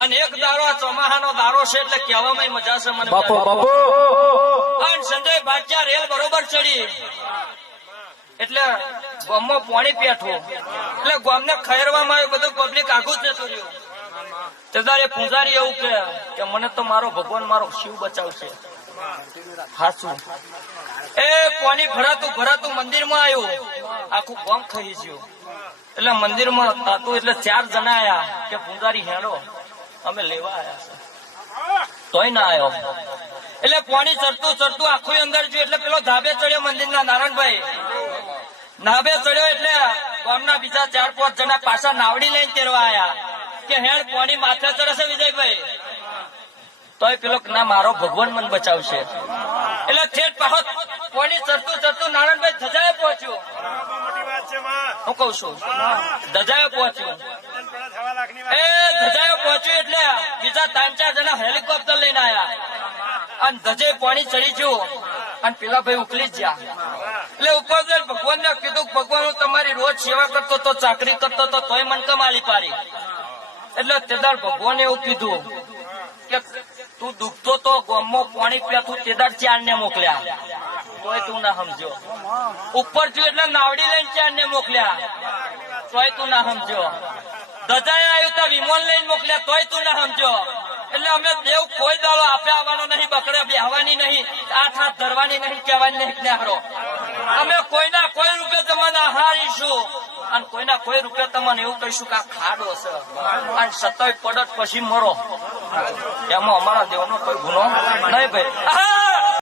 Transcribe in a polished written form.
અને એક દારો ચોમાહાનો દારો છે એટલે કહેવામાં મજા છે મને. બાપુ બાપુ અને સંજય ભાટિયા રેલ બરોબર ચડી એટલે ગામમાં પાણી પેઠું એટલે ગામને ખૈરવામાં આવ્યું, બધું પબ્લિક આઘું જ નતું રહ્યું. ત્યારે પૂજારી એવું કે મને તો મારો ભગવાન મારો શિવ બચાવશે. સાચું એ પાણી ભરાતું મંદિરમાં આવ્યું, આખું ગામ ખાઈ ગયું. એટલે મંદિરમાં હતું એટલે 4 જણા આયા કે પૂજારી હેડો અમે લેવા આયા છે, તોય ના આવ્યો. એટલે પાણી ચડતું આખું અંદર જોયું એટલે પેલો ધાબે ચડ્યો મંદિરના નારાયણભાઈ. ધાબે ચડ્યો એટલે ગામના બીજા 4-5 જણા પાછા નાવડી લઈને તેરવા આયા કે હેડ પાણી માથે ચડે છે વિજયભાઈ. તોય પેલો ના મારો ભગવાન મને બચાવશે. એટલે ઠેઠ પાછો પાણી ચડતું નારાયણભાઈ ધજાએ પહોંચ્યું. હું કઉ છું ધજાએ પહોંચ્યું. એ ધજાએ પહોંચ્યું એટલે બીજા 3-4 જણા હેલિકોપ્ટર લઈને આયા અને ધજે પાણી ચડી ગયું અને પેલા ભાઈ ઉકલી જ ગયા. એટલે ઉપર ભગવાન ને કીધું, ભગવાન હું તમારી રોજ સેવા કરતો તો, ચાકરી કરતો તો, તોય મન કમાલી પારી. એટલે તેદાર ભગવાને એવું કીધું કે તું ડૂબતો તો ગામમાં પાણી પીતું, તેદાર 4 ને મોકલ્યા, તોય તું ના સમજ્યો. ઉપર થયું એટલે નાવડી લઈને 4 ને મોકલ્યા, તોય તું ના સમજ્યો. ધજાએ આવ્યું તો વિમોલ લઈને મોકલ્યા, તોય તું ના સમજ્યો. એટલે અમે દેવ કોઈ દાડો આપે આવવાનો નહીં, બકડે બેહવાની નહીં, 8 હાથ ધરવાની નહીં, કહેવાની નહીં નેહરો. અમે કોઈના કોઈ રૂપે તમને આહારીશું અને કોઈના કોઈ રૂપે તમને એવું કહીશું કે આ ખાડો છે અને સતોય પડત પછી મરો. એમાં અમારા દેવનો કોઈ ગુનો નહીં ભાઈ.